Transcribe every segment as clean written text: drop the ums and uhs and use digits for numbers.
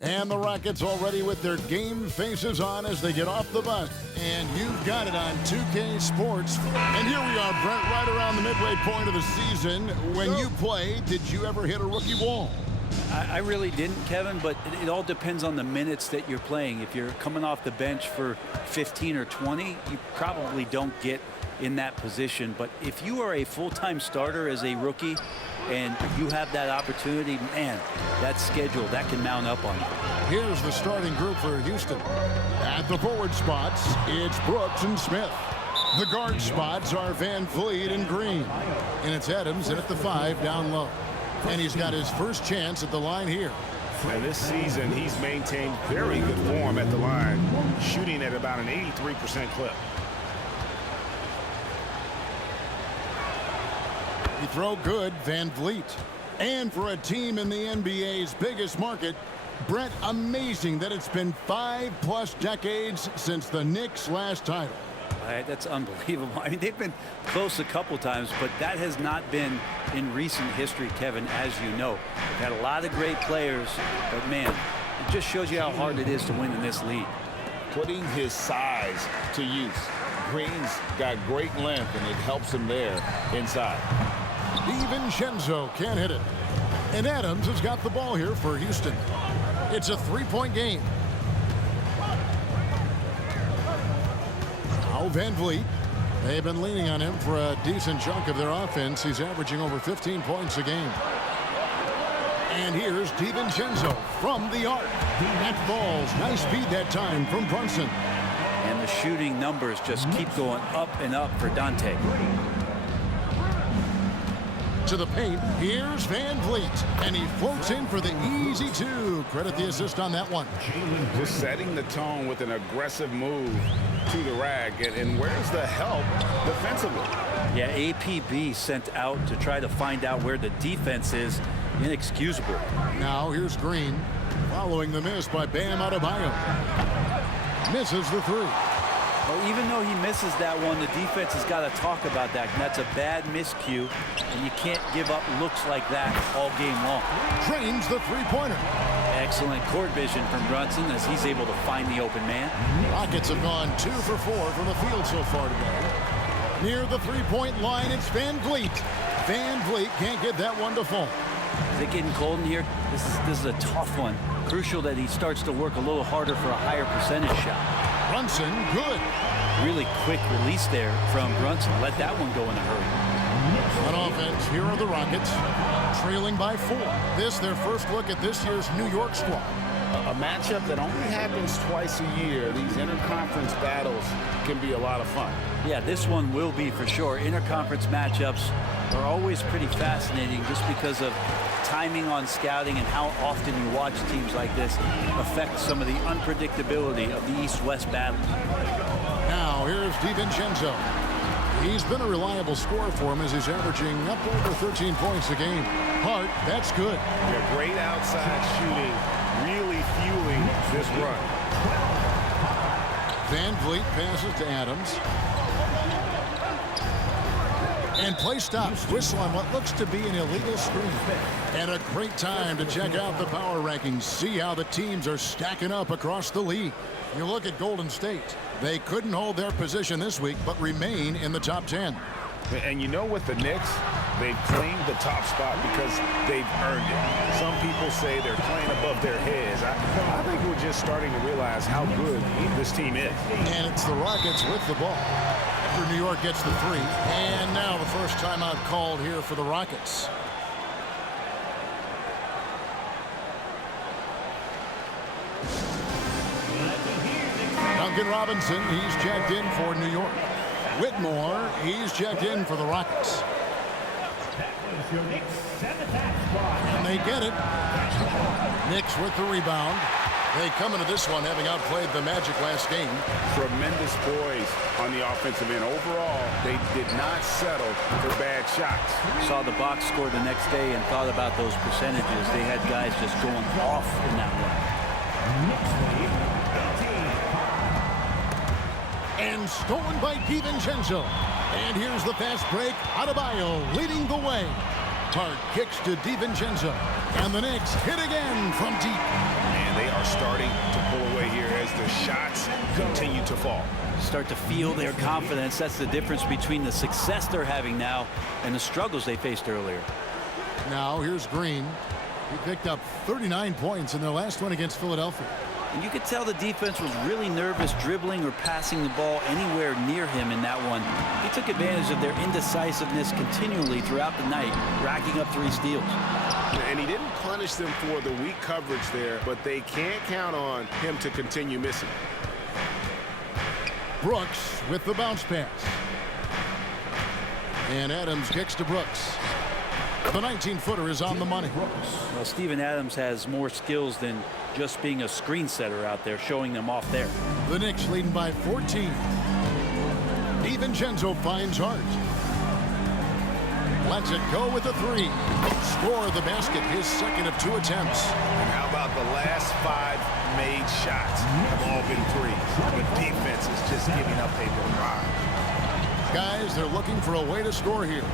And the Rockets already with their game faces on as they get off the bus. And you've got it on 2K Sports. And here we are, Brent, right around the midway point of the season. When you play, did you ever hit a rookie wall? I really didn't, Kevin, but it all depends on the minutes that you're playing. If you're coming off the bench for 15 or 20, you probably don't get in that position. But if you are a full-time starter as a rookie and you have that opportunity, man, that schedule, that can mount up on you. Here's the starting group for Houston. At the forward spots, it's Brooks and Smith. The guard spots are Van Vliet and Green. And it's Adams in at the 5 down low. And he's got his first chance at the line here. And this season, he's maintained very good form at the line, shooting at about an 83% clip. He throw good, Van Vliet. And for a team in the NBA's biggest market, Brett, amazing that it's been 5+ decades since the Knicks' last title. That's unbelievable. I mean, they've been close a couple times, but that has not been in recent history, Kevin, as you know. They've had a lot of great players, but, man, it just shows you how hard it is to win in this league. Putting his size to use. Green's got great length, and it helps him there inside. DiVincenzo can't hit it. And Adams has got the ball here for Houston. It's a 3-point game. Now Van Vliet. They've been leaning on him for a decent chunk of their offense. He's averaging over 15 points a game. And here's DiVincenzo from the arc. That falls. Nice speed that time from Brunson. And the shooting numbers just keep going up and up for Dante. To the paint, here's Van Vliet, and he floats in for the easy 2. Credit the assist on that one. Just setting the tone with an aggressive move to the rack, and where's the help defensively? Yeah, APB sent out to try to find out where the defense is. Inexcusable. Now here's Green, following the miss by Bam Adebayo. Misses the 3. Well, even though he misses that one, the defense has got to talk about that. And that's a bad miscue, and you can't give up looks like that all game long. Drains the 3-pointer. Excellent court vision from Brunson as he's able to find the open man. Rockets have gone 2 for 4 from the field so far today. Near the 3-point line, it's Van Vliet. Van Vliet can't get that one to fall. Is it getting cold in here? This is a tough one. Crucial that he starts to work a little harder for a higher percentage shot. Brunson, good. Really quick release there from Brunson. Let that one go in a hurry. On offense, here are the Rockets, trailing by 4. This their first look at this year's New York squad. A matchup that only happens twice a year. These interconference battles can be a lot of fun. Yeah, this one will be for sure. Interconference matchups are always pretty fascinating just because of timing on scouting and how often you watch teams like this affect some of the unpredictability of the East-West battle. Now here's DiVincenzo. He's been a reliable scorer for him as he's averaging up over 13 points a game. Hart, that's good. Yeah, great outside shooting, really fueling this run. Van Vliet passes to Adams. And play stops. Whistle on what looks to be an illegal screen. And a great time to check out the power rankings. See how the teams are stacking up across the league. You look at Golden State. They couldn't hold their position this week, but remain in the top 10. And you know, with the Knicks, they've claimed the top spot because they've earned it. Some people say they're playing above their heads. I think we're just starting to realize how good this team is. And it's the Rockets with the ball. After New York gets the 3. And now the first timeout called here for the Rockets. Duncan Robinson, he's checked in for New York. Whitmore, he's checked in for the Rockets. And they get it. Knicks with the rebound. They come into this one having outplayed the Magic last game. Tremendous poise on the offensive end. Overall, they did not settle for bad shots. Saw the box score the next day and thought about those percentages. They had guys just going off in that one. And stolen by DiVincenzo. And here's the fast break. Adebayo leading the way. Hart kicks to DiVincenzo. And the Knicks hit again from deep. And they are starting to pull away here as the shots continue to fall. Start to feel their confidence. That's the difference between the success they're having now and the struggles they faced earlier. Now here's Green. He picked up 39 points in their last one against Philadelphia. And you could tell the defense was really nervous dribbling or passing the ball anywhere near him in that one. He took advantage of their indecisiveness continually throughout the night, racking up 3 steals. And he didn't punish them for the weak coverage there, but they can't count on him to continue missing. Brooks with the bounce pass. And Adams kicks to Brooks. The 19-footer is on the money. Well, Steven Adams has more skills than just being a screen setter out there, showing them off there. The Knicks leading by 14. DiVincenzo finds Hart. Lets it go with a 3. Score the basket, his second of 2 attempts. And how about the last 5 made shots have all been threes? The defense is just giving up a barrage. Guys, they're looking for a way to score here.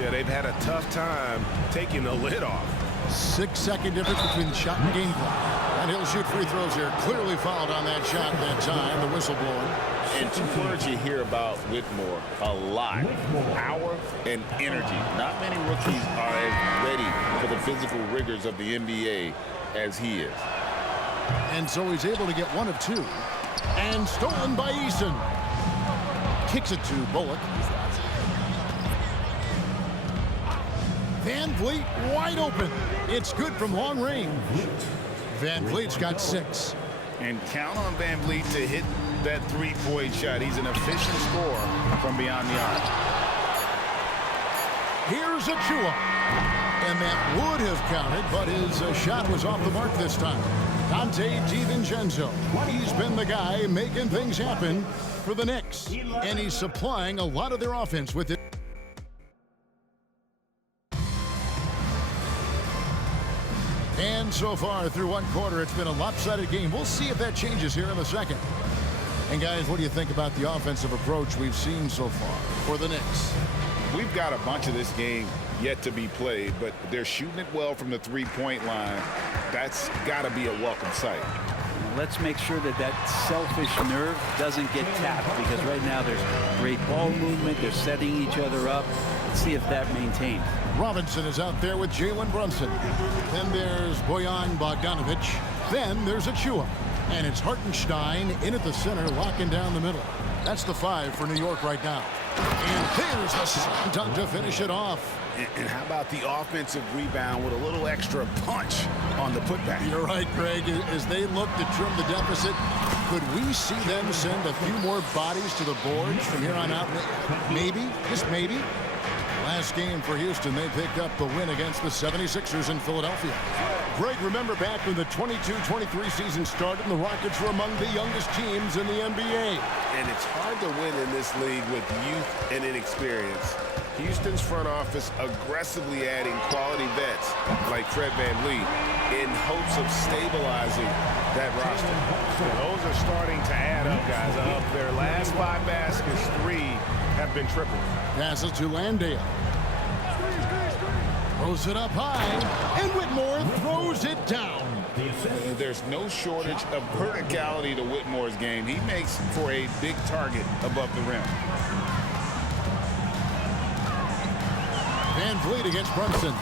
Yeah, they've had a tough time taking the lid off. 6-second difference between shot and game clock. And he'll shoot free throws here. Clearly fouled on that shot that time. The whistle blowing. And 2 words you hear about Whitmore a lot: power and energy. Not many rookies are as ready for the physical rigors of the NBA as he is. And so he's able to get 1 of 2. And stolen by Eason. Kicks it to Bullock. Van Vliet wide open. It's good from long range. Van Vliet's got 6. And count on Van Vliet to hit that 3-point shot. He's an efficient scorer from beyond the arc. Here's Achua. And that would have counted, but his shot was off the mark this time. Dante DiVincenzo. He's been the guy making things happen for the Knicks. And he's supplying a lot of their offense with it. And so far through 1 quarter, it's been a lopsided game. We'll see if that changes here in the second. And guys, what do you think about the offensive approach we've seen so far for the Knicks? We've got a bunch of this game yet to be played, but they're shooting it well from the 3-point line. That's got to be a welcome sight. Let's make sure that that selfish nerve doesn't get tapped, because right now there's great ball movement. They're setting each other up. Let's see if that maintains. Robinson is out there with Jalen Brunson. Then there's Bojan Bogdanovic. Then there's Achua. And it's Hartenstein in at the center, locking down the middle. That's the 5 for New York right now. And there's the slam dunk to finish it off. And how about the offensive rebound with a little extra punch on the putback? You're right, Greg. As they look to trim the deficit, could we see them send a few more bodies to the boards from here on out? Maybe, just maybe. Last game for Houston, they picked up the win against the 76ers in Philadelphia. Greg, remember back when the 22-23 season started, and the Rockets were among the youngest teams in the NBA. And it's hard to win in this league with youth and inexperience. Houston's front office aggressively adding quality vets like Fred VanVleet in hopes of stabilizing that roster. So those are starting to add up, guys. Of their last 5 baskets, 3 have been triple. Passes to Landale. Throws it up high, and Whitmore throws it down. There's no shortage of verticality to Whitmore's game. He makes for a big target above the rim. Van Vliet against Brunson.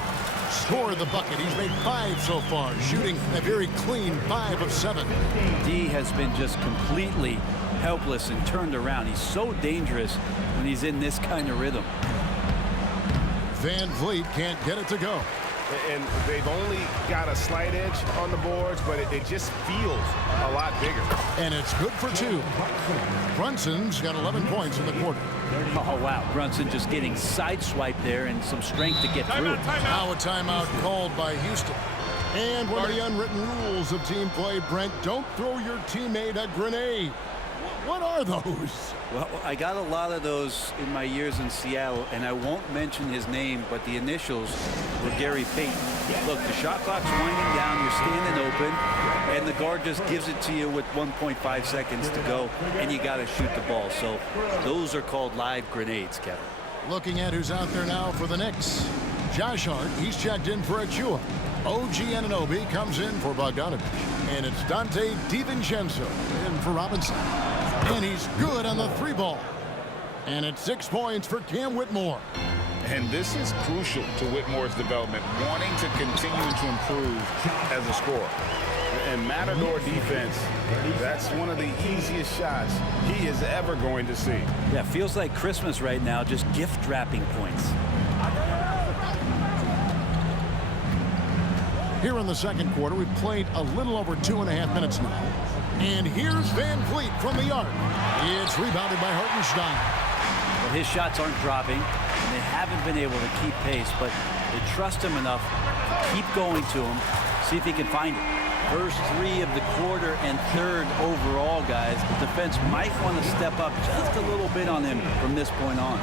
Scored the bucket. He's made 5 so far, shooting a very clean 5 of 7. D has been just completely helpless and turned around. He's so dangerous when he's in this kind of rhythm. Van Vliet can't get it to go. And they've only got a slight edge on the boards, but it just feels a lot bigger. And it's good for 2. Brunson's got 11 points in the quarter. Oh, wow. Brunson just getting sideswiped there and some strength to get through. Now a timeout called by Houston. And one of the unwritten rules of team play, Brent, don't throw your teammate a grenade. What are those? Well, I got a lot of those in my years in Seattle, and I won't mention his name, but the initials were Gary Payton. Look, the shot clock's winding down, you're standing open, and the guard just gives it to you with 1.5 seconds to go, and you got to shoot the ball. So those are called live grenades, Kevin. Looking at who's out there now for the Knicks. Josh Hart, he's checked in for Achua. OG Anunoby comes in for Bogdanovich. And it's Dante DiVincenzo in for Robinson. And he's good on the 3-ball. And it's 6 points for Cam Whitmore. And this is crucial to Whitmore's development, wanting to continue to improve as a scorer. And Matador defense, that's one of the easiest shots he is ever going to see. Yeah, feels like Christmas right now, just gift wrapping points. Here in the second quarter, we've played a little over 2.5 minutes now. And here's Van Fleet from the arc. It's rebounded by Hartenstein. Well, his shots aren't dropping, and they haven't been able to keep pace, but they trust him enough to keep going to him, see if he can find it. First 3 of the quarter and 3rd overall, guys. The defense might want to step up just a little bit on him from this point on.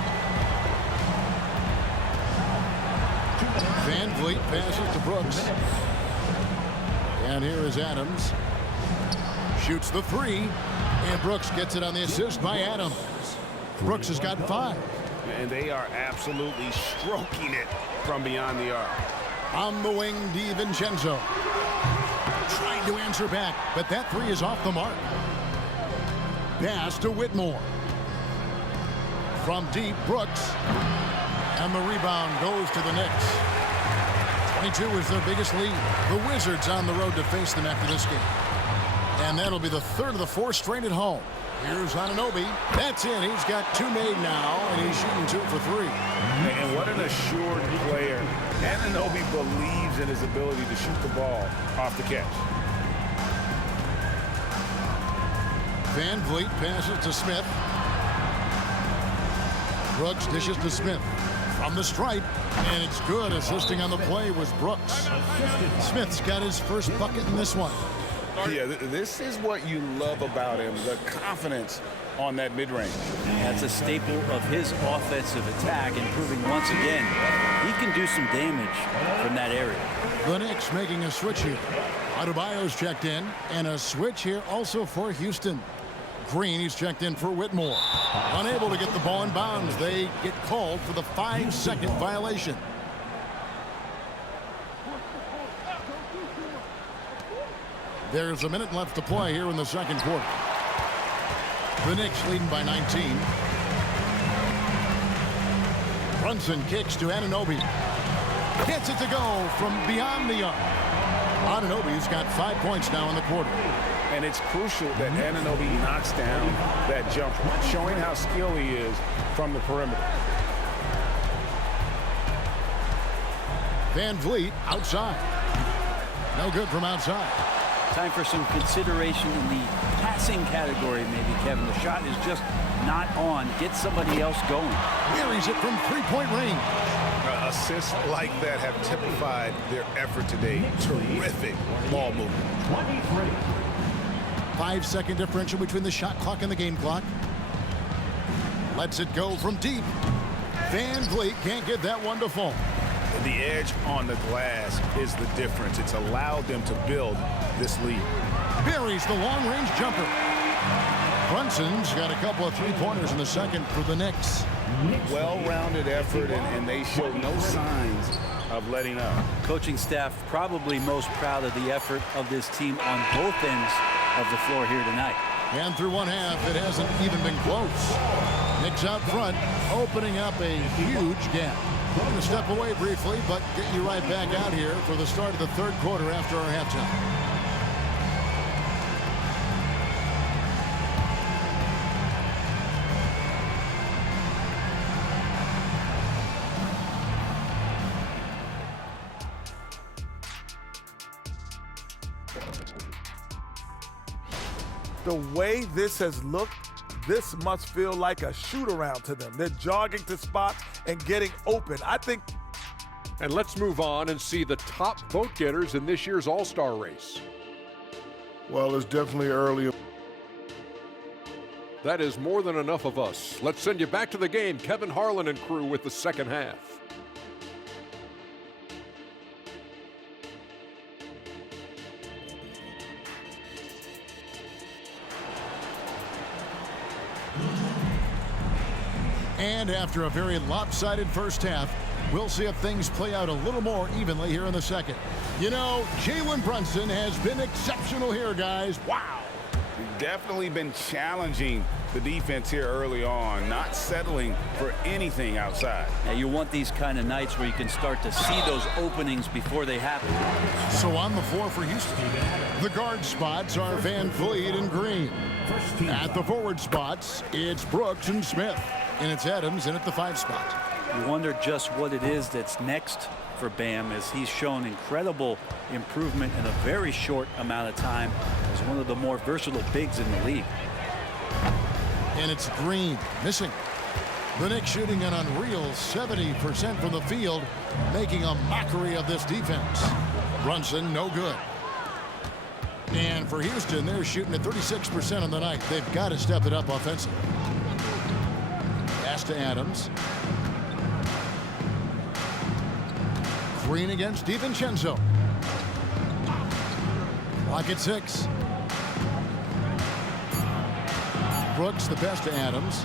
Van Vliet passes to Brooks. And here is Adams. Shoots the 3. And Brooks gets it on the assist by Adams. Brooks has got 5. And they are absolutely stroking it from beyond the arc. On the wing, DiVincenzo. Trying to answer back, but that 3 is off the mark. Pass to Whitmore. From deep, Brooks. And the rebound goes to the Knicks. 22 is their biggest lead. The Wizards on the road to face them after this game. And that'll be the 3rd of the 4 straight at home. Here's Anunoby. That's in. He's got 2 made now, and he's shooting 2 for 3. And what an assured player. Anunoby believes in his ability to shoot the ball off the catch. Van Vliet passes to Smith. Brooks dishes to Smith. From the stripe, and it's good. Assisting on the play was Brooks. Smith's got his first bucket in this one. Yeah, this is what you love about him, the confidence on that mid-range. That's a staple of his offensive attack, and proving once again he can do some damage from that area. The Knicks making a switch here. Adebayo's checked in, and a switch here also for Houston. Green, he's checked in for Whitmore. Unable to get the ball in bounds. They get called for the 5-second violation. There's a minute left to play here in the second quarter. The Knicks leading by 19. Brunson kicks to Anunoby. Gets it to go from beyond the arc. Anunoby's got 5 points now in the quarter. And it's crucial that Anunoby knocks down that jumper, showing how skilled he is from the perimeter. Van Vliet outside. No good from outside. Time for some consideration in the passing category, maybe, Kevin. The shot is just not on. Get somebody else going. Buries it from 3-point range. Assists like that have typified their effort today. Terrific ball movement. 5-second differential between the shot clock and the game clock. Lets it go from deep. Van Vliet can't get that one to fall. The edge on the glass is the difference. It's allowed them to build this lead. Buries the long-range jumper. Brunson's got a couple of 3-pointers in the second for the Knicks. Well-rounded effort, and they show no signs of letting up. Coaching staff probably most proud of the effort of this team on both ends of the floor here tonight. And through one half, it hasn't even been close. Knicks out front, opening up a huge gap. Going to step away briefly, but get you right back out here for the start of the third quarter after our halftime. The way this has looked, this must feel like a shoot-around to them. They're jogging to spots and getting open. I think. And let's move on and see the top vote getters in this year's All-Star race. Well, it's definitely early. That is more than enough of us. Let's send you back to the game. Kevin Harlan and crew with the second half. And after a very lopsided first half, We'll see if things play out a little more evenly here in the second. You know, Jalen Brunson has been exceptional here, guys. Wow. Definitely been challenging the defense here early on, not settling for anything outside. Now, you want these kind of nights where you can start to see those openings before they happen. So on the floor for Houston, the guard spots are Van Vliet and Green. At the forward spots, it's Brooks and Smith. And it's Adams in at the 5 spot. You wonder just what it is that's next for Bam, as he's shown incredible improvement in a very short amount of time as one of the more versatile bigs in the league. And it's Green missing. The Knicks shooting an unreal 70% from the field, making a mockery of this defense. Brunson, no good. And for Houston, they're shooting at 36% on the night. They've got to step it up offensively. Pass to Adams. Green against DiVincenzo. Clock at 6. Brooks, the pass to Adams.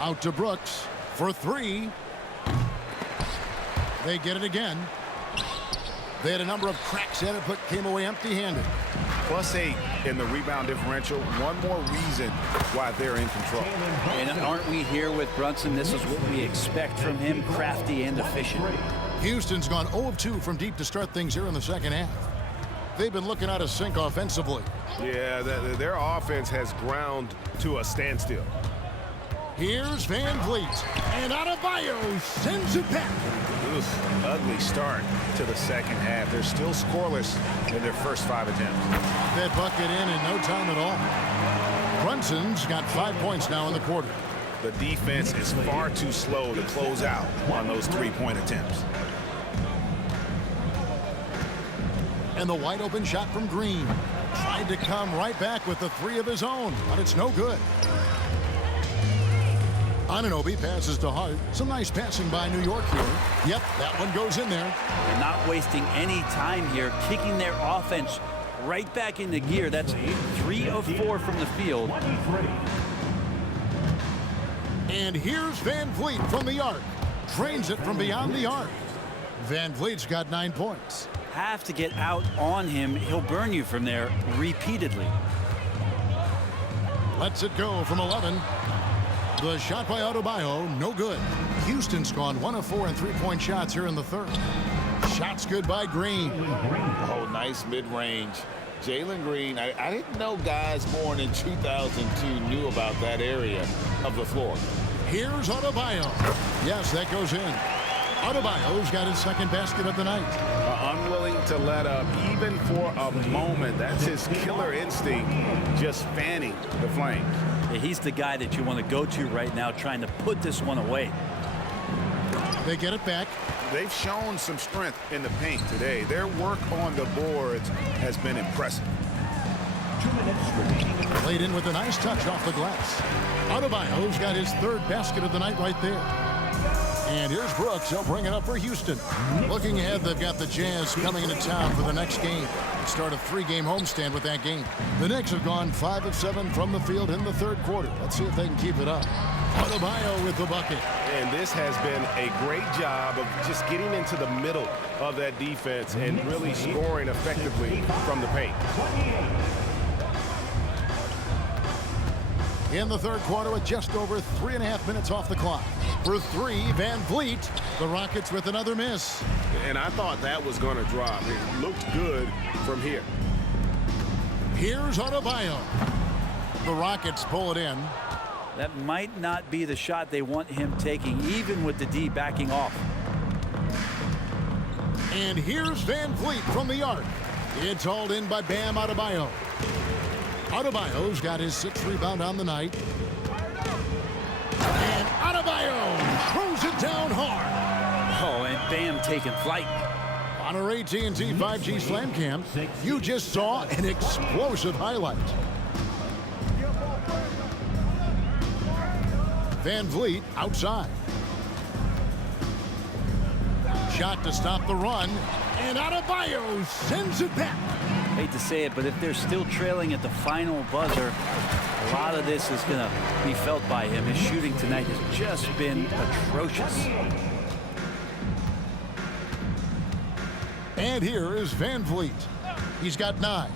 Out to Brooks for 3. They get it again. They had a number of cracks at it, but came away empty-handed. +8 in the rebound differential. One more reason why they're in control. And aren't we here with Brunson? This is what we expect from him, crafty and efficient. Houston's gone 0 of 2 from deep to start things here in the second half. They've been looking out of sync offensively. Yeah, their offense has ground to a standstill. Here's Van Vliet, and Adebayo sends it back. Oof, ugly start to the second half. They're still scoreless in their first 5 attempts. That bucket in no time at all. Brunson's got 5 points now in the quarter. The defense is far too slow to close out on those 3-point attempts. And the wide open shot from Green. Tried to come right back with the 3 of his own, but it's no good. Anunoby passes to Hart. Some nice passing by New York here. Yep, that one goes in there. They're not wasting any time here, kicking their offense right back into gear. That's 3 of 4 from the field. And here's Van Vliet from the arc. Drains it from beyond the arc. Van Vliet's got 9 points. Have to get out on him. He'll burn you from there repeatedly. Lets it go from 11. The shot by Adebayo, no good. Houston's gone 1 of 4 in 3-point shots here in the third. Shots good by Green. Oh, nice mid-range. Jalen Green, I didn't know guys born in 2002 knew about that area of the floor. Here's Adebayo. Yes, that goes in. Adebayo's got his second basket of the night. Unwilling to let up even for a moment. That's his killer instinct, just fanning the flame. Yeah, he's the guy that you want to go to right now, trying to put this one away. They get it back. They've shown some strength in the paint today. Their work on the boards has been impressive. Played in with a nice touch off the glass. Adebayo's got his third basket of the night right there. And here's Brooks. He'll bring it up for Houston. Looking ahead, they've got the Jazz coming into town for the next game. Start a 3-game homestand with that game. The Knicks have gone 5 of 7 from the field in the third quarter. Let's see if they can keep it up. Adebayo with the bucket. And this has been a great job of just getting into the middle of that defense and really scoring effectively from the paint. In the third quarter with just over 3.5 minutes off the clock. For 3, Van Vliet. The Rockets with another miss. And I thought that was going to drop. It looked good from here. Here's Adebayo. The Rockets pull it in. That might not be the shot they want him taking, even with the D backing off. And here's Van Vliet from the arc. It's hauled in by Bam Adebayo. Adebayo's got his 6th rebound on the night. And Adebayo throws it down hard. Oh, and Bam taking flight. On our AT&T 5G Slam Cam, you just saw an explosive highlight. Van Vliet outside. Shot to stop the run, and Adebayo sends it back. Hate to say it, but if they're still trailing at the final buzzer, A lot of this is going to be felt by him. His shooting tonight has just been atrocious. And here is Van Vliet. He's got 9.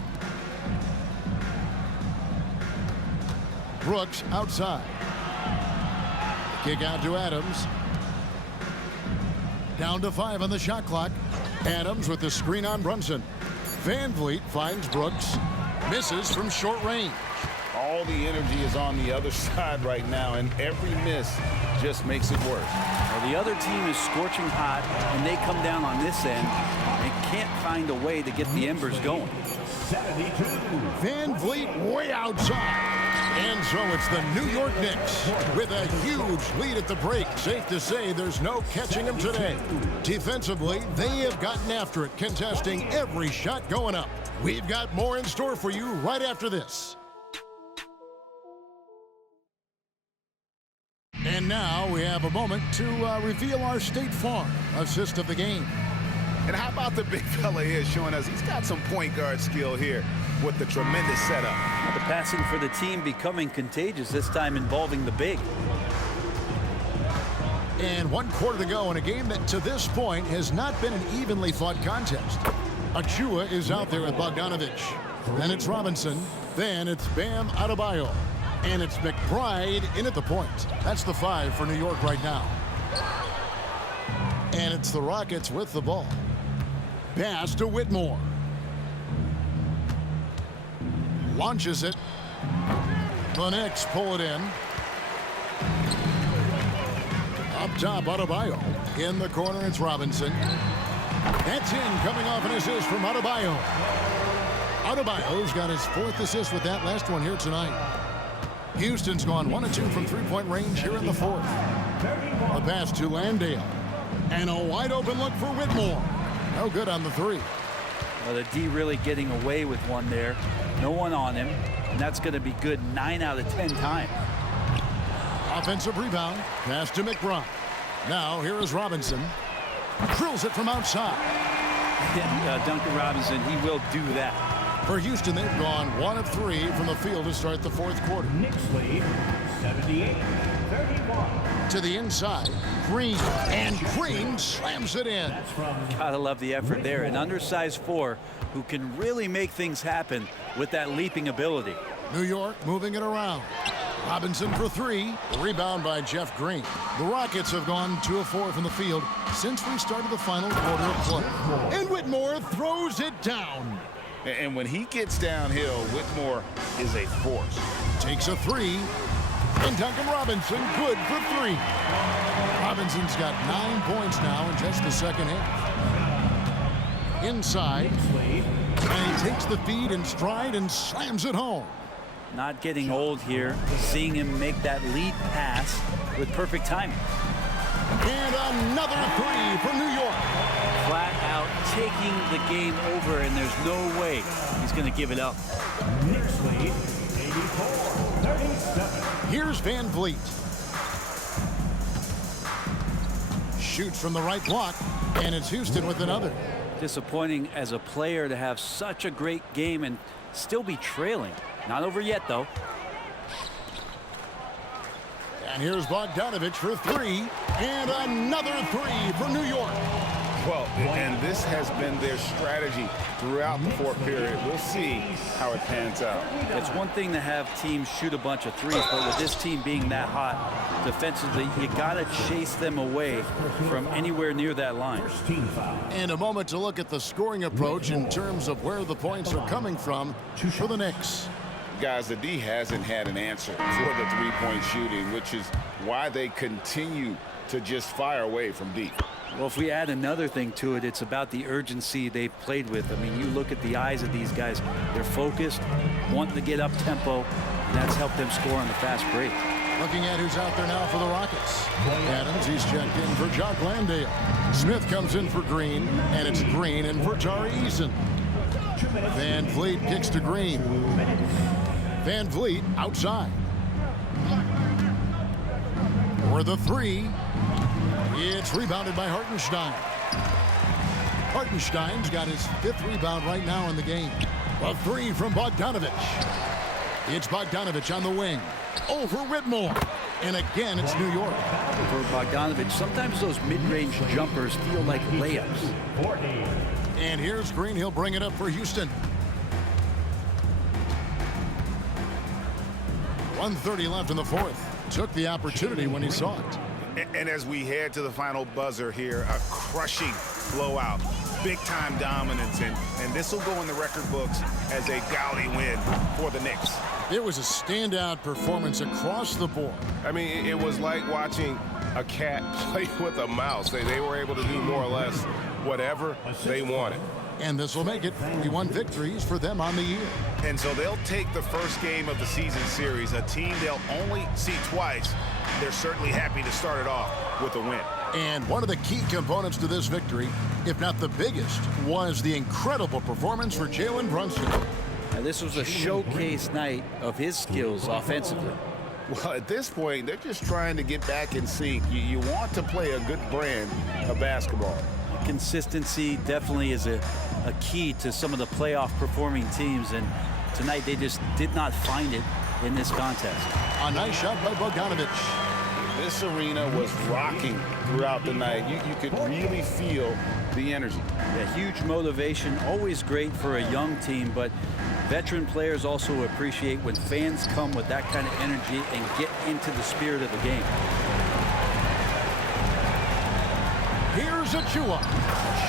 Brooks outside. Kick out to Adams. Down to 5 on the shot clock. Adams with the screen on Brunson. Van Vliet finds Brooks. Misses from short range. All the energy is on the other side right now, and every miss just makes it worse. Well, the other team is scorching hot, and they come down on this end and can't find a way to get the embers going. Van Vliet way outside. And so it's the New York Knicks with a huge lead at the break. Safe to say there's no catching them today. Defensively, they have gotten after it, contesting every shot going up. We've got more in store for you right after this. And now we have a moment to reveal our State Farm assist of the game. And how about the big fella here showing us he's got some point guard skill here with the tremendous setup. The passing for the team becoming contagious, this time involving the big. And 1 quarter to go in a game that to this point has not been an evenly fought contest. Achua is out there with Bogdanovich. Then it's Robinson. Then it's Bam Adebayo. And it's McBride in at the point. That's the 5 for New York right now. And it's the Rockets with the ball. Pass to Whitmore. Launches it. The Knicks pull it in. Up top, Adebayo. In the corner, it's Robinson. That's in, coming off an assist from Adebayo. Adebayo's got his 4th assist with that last one here tonight. Houston's gone 1 of 2 from 3-point range here in the 4th. A pass to Landale. And a wide open look for Whitmore. No good on the 3. Well, the D really getting away with one there. No one on him. And that's going to be good 9 out of 10 times. Offensive rebound. Pass to McBride. Now here is Robinson. Drills it from outside. Duncan Robinson, he will do that. For Houston, they've gone 1 of 3 from the field to start the 4th quarter. Knicks lead 78-31. To the inside, Green, and Green slams it in. Gotta love the effort there. An undersized 4 who can really make things happen with that leaping ability. New York moving it around. Robinson for 3. Rebound by Jeff Green. The Rockets have gone 2 of 4 from the field since we started the final quarter of play. And Whitmore throws it down. And when he gets downhill, Whitmore is a force. Takes a 3. And Duncan Robinson good for 3. Robinson's got 9 points now in just the second half. Inside. And he takes the feed in stride and slams it home. Not getting old here. Seeing him make that lead pass with perfect timing. And another 3 for New York. Flat out taking the game over, and there's no way he's going to give it up. Knicks lead 84-37. Here's Van Vliet. Shoots from the right block, and it's Houston with another. Disappointing as a player to have such a great game and still be trailing. Not over yet, though. And here's Bogdanovich for 3. And another 3 for New York. Well, and this has been their strategy throughout the 4th period. We'll see how it pans out. It's one thing to have teams shoot a bunch of 3s, but with this team being that hot defensively, you got to chase them away from anywhere near that line. And a moment to look at the scoring approach in terms of where the points are coming from for the Knicks. Guys, the D hasn't had an answer for the 3-point shooting, which is why they continue to just fire away from deep. Well, if we add another thing to it, it's about the urgency they've played with. I mean, you look at the eyes of these guys. They're focused, wanting to get up tempo, and that's helped them score on the fast break. Looking at who's out there now for the Rockets. Adams, he's checked in for Jock Landale. Smith comes in for Green, and it's Green in for Tari Eason. Van Vliet kicks to Green. Van Vliet outside. For the 3. It's rebounded by Hartenstein. Hartenstein's got his 5th rebound right now in the game. A 3 from Bogdanovich. It's Bogdanovich on the wing. Over Whitmore. And again, it's New York. For Bogdanovich, sometimes those mid-range jumpers feel like layups. And here's Green. He'll bring it up for Houston. 1:30 left in the fourth. Took the opportunity when he saw it. And as we head to the final buzzer here, a crushing blowout, big-time dominance, and this will go in the record books as a gaudy win for the Knicks. It was a standout performance across the board. I mean, it was like watching a cat play with a mouse. They were able to do more or less whatever they wanted. And this will make it 41 victories for them on the year. And so they'll take the first game of the season series, a team they'll only see twice. They're certainly happy to start it off with a win. And one of the key components to this victory, if not the biggest, was the incredible performance for Jalen Brunson. Now, this was a showcase night of his skills offensively. Well, at this point, they're just trying to get back in sync. You want to play a good brand of basketball. Consistency definitely is a key to some of the playoff performing teams, and tonight they just did not find it in this contest. A nice shot by Bogdanovich. This arena was rocking throughout the night. You could really feel the energy. A huge motivation, always great for a young team, but veteran players also appreciate when fans come with that kind of energy and get into the spirit of the game. Here's Achua.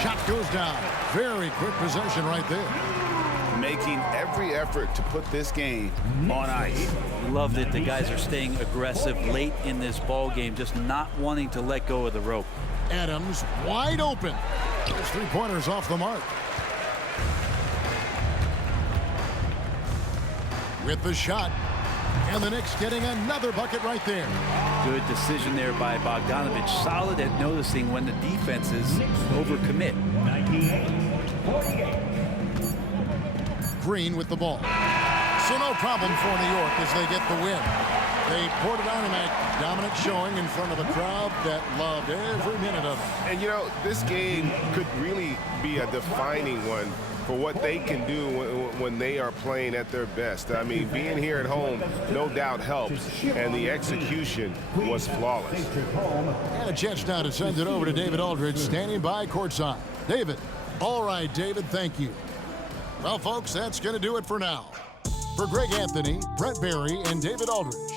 Shot goes down. Very quick possession right there. Making every effort to put this game on ice. Love that the guys are staying aggressive late in this ball game, just not wanting to let go of the rope. Adams wide open. Those three-pointers off the mark. With the shot. And the Knicks getting another bucket right there. Good decision there by Bogdanovich. Solid at noticing when the defenses overcommit. Green with the ball. So no problem for New York as they get the win. They poured it on in a dominant showing in front of a crowd that loved every minute of it. And, you know, this game could really be a defining one for what they can do when they are playing at their best. I mean, being here at home no doubt helps, and the execution was flawless. And a chance now to send it over to David Aldridge, standing by courtside. David. All right, David, thank you. Well, folks, that's going to do it for now. For Greg Anthony, Brent Barry, and David Aldridge,